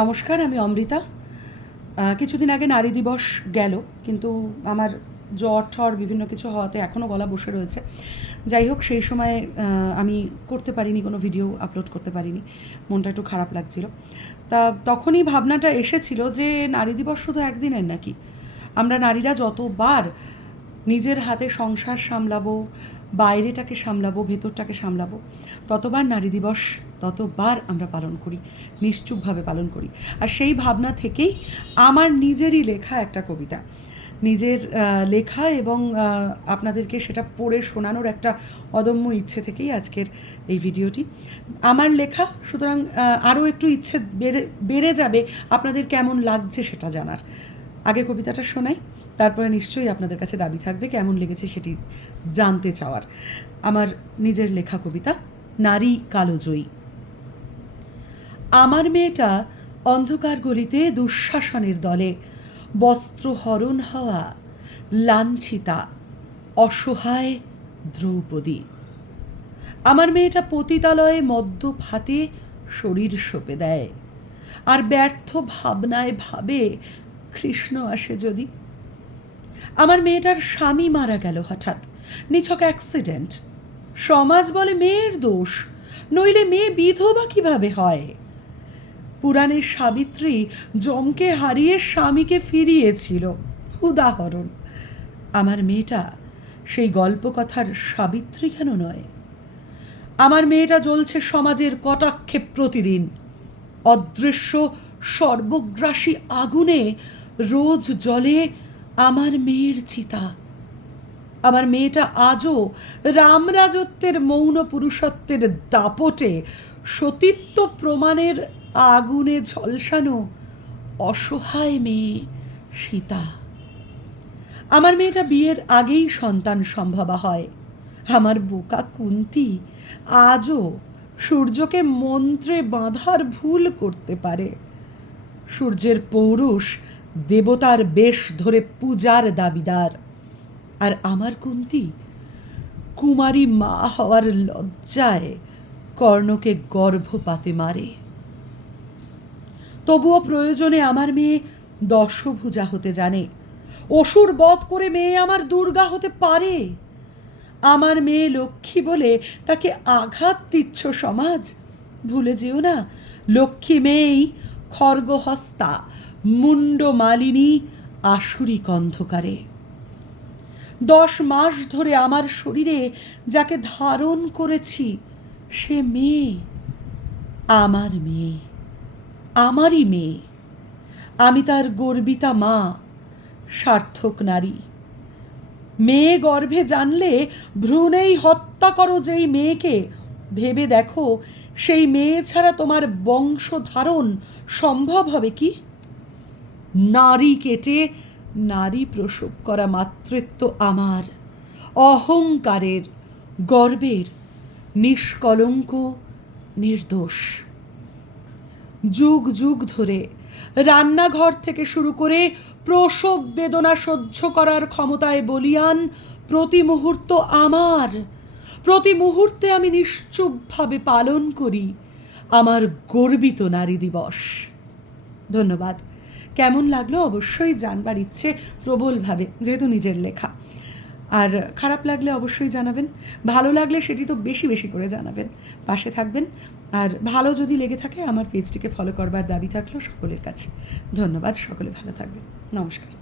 নমস্কার, আমি অমৃতা। কিছুদিন আগে নারী দিবস গেল, কিন্তু আমার জ্বর, ঠর, বিভিন্ন কিছু হওয়াতে এখনও গলা বসে রয়েছে। যাই হোক, সেই সময় আমি করতে পারিনি, কোনো ভিডিও আপলোড করতে পারিনি। মনটা একটু খারাপ লাগছিল। তা তখনই ভাবনাটা এসেছিল যে নারী দিবস শুধু একদিনের নাকি? আমরা নারীরা যতবার নিজের হাতে সংসার সামলাবো, বাইরেটাকে সামলাবো, ভেতরটাকে সামলাবো, ততবার নারী দিবস ততবার আমরা পালন করি, নিশ্চুপভাবে পালন করি। আর সেই ভাবনা থেকেই আমার নিজেরই লেখা একটা কবিতা। নিজের লেখা এবং আপনাদেরকে সেটা পড়ে শোনানোর একটা অদম্য ইচ্ছে থেকেই আজকের এই ভিডিওটি। আমার লেখা, সুতরাং আরও একটু ইচ্ছে বেড়ে বেড়ে যাবে আপনাদের কেমন লাগছে সেটা জানার। আগে কবিতাটা শোনাই, তারপরে নিশ্চয়ই আপনাদের কাছে দাবি থাকবে কেমন লেগেছে সেটি জানতে চাওয়ার। আমার নিজের লেখা কবিতা, নারী কালোজয়ী আমার মেয়েটা অন্ধকার গলিতে দুঃশাসনের দলে, বস্ত্রহরণ হওয়া লাঞ্ছিতা, অসহায় দ্রৌপদী। আমার মেয়েটা পতিতালয়ে মদ্যপ হাতে শরীর সঁপে দেয়, আর ব্যর্থ ভাবনায় ভাবে, কৃষ্ণ আসে যদি? আমার মেয়েটার স্বামী মারা গেল হঠাৎ, নিছক অ্যাক্সিডেন্ট। সমাজ বলে মেয়ের দোষ, নইলে মেয়ে বিধবা কীভাবে হয়? পুরাণের সাবিত্রী জমকে হারিয়ে স্বামীকে ফিরিয়েছিল। উদাহরণ, আমার মেয়েটা সেই গল্পকথার সাবিত্রী কেন নয়? আমার মেয়েটা জ্বলছে সমাজের কটাক্ষে প্রতিদিন। অদৃশ্য, সর্বগ্রাসী আগুনে রোজ জলে আমার মেয়ের চিতা। আমার মেয়েটা আজও রামরাজত্বের মৌন পুরুষত্বের দাপটে সতীত্ব প্রমাণের আগুনে ঝলসানো অসহায় মেয়ে সীতা। আমার মেয়েটা বিয়ের আগেই সন্তান সম্ভবা হয়। আমার বোকা কুন্তি আজও সূর্যকে মন্ত্রে বাঁধার ভুল করতে পারে। সূর্যের পৌরুষ দেবতার বেশ ধরে পূজার দাবিদার। আর আমার কুন্তি কুমারী মা হওয়ার লজ্জায় কর্ণকে গর্ভপাতে মারে। তবুও প্রয়োজনে আমার মেয়ে দশভুজা হতে জানে। অসুর বধ করে মেয়ে আমার দুর্গা হতে পারে। আমার মেয়ে লক্ষ্মী বলে তাকে আঘাত দিচ্ছ সমাজ। ভুলে যেও না, লক্ষ্মী মেয়েই খর্গহস্তা মুন্ড মালিনী, আসুরিক অন্ধকারে। দশ মাস ধরে আমার শরীরে যাকে ধারণ করেছি, সে মেয়ে, আমার মেয়ে। আমারই মেয়ে। আমি তার গর্বিতা মা, সার্থক নারী। মেয়ে গর্ভে জানলে ভ্রূণেই হত্যা করো যেই মেয়েকে। ভেবে দেখো, সেই মেয়ে ছাড়া তোমার বংশ ধারণ সম্ভব হবে কি? নারী কেটে নারী প্রসব করা মাতৃত্ব আমার। অহংকারের গর্বের নিষ্কলঙ্ক নির্দোষ। যুগ যুগ ধরে। রান্নাঘর থেকে শুরু করে প্রসব বেদনা সহ্য করার ক্ষমতায় বলিয়ান প্রতি মুহূর্ত আমার। প্রতি মুহূর্তে আমি নিশ্চুপভাবে পালন করি আমার গর্বিত নারী দিবস। ধন্যবাদ। কেমন লাগল? অবশ্যই জানবার ইচ্ছে প্রবলভাবে, যেহেতু নিজের লেখা। আর খারাপ লাগলে অবশ্যই জানাবেন, ভালো লাগলে সেটি তো বেশি বেশি করে জানাবেন। পাশে থাকবেন। আর ভালো যদি লেগে থাকে, আমার পেজটিকে ফলো করবার দাবি থাকল সকলের কাছে। ধন্যবাদ, সকলে ভালো থাকবেন। নমস্কার।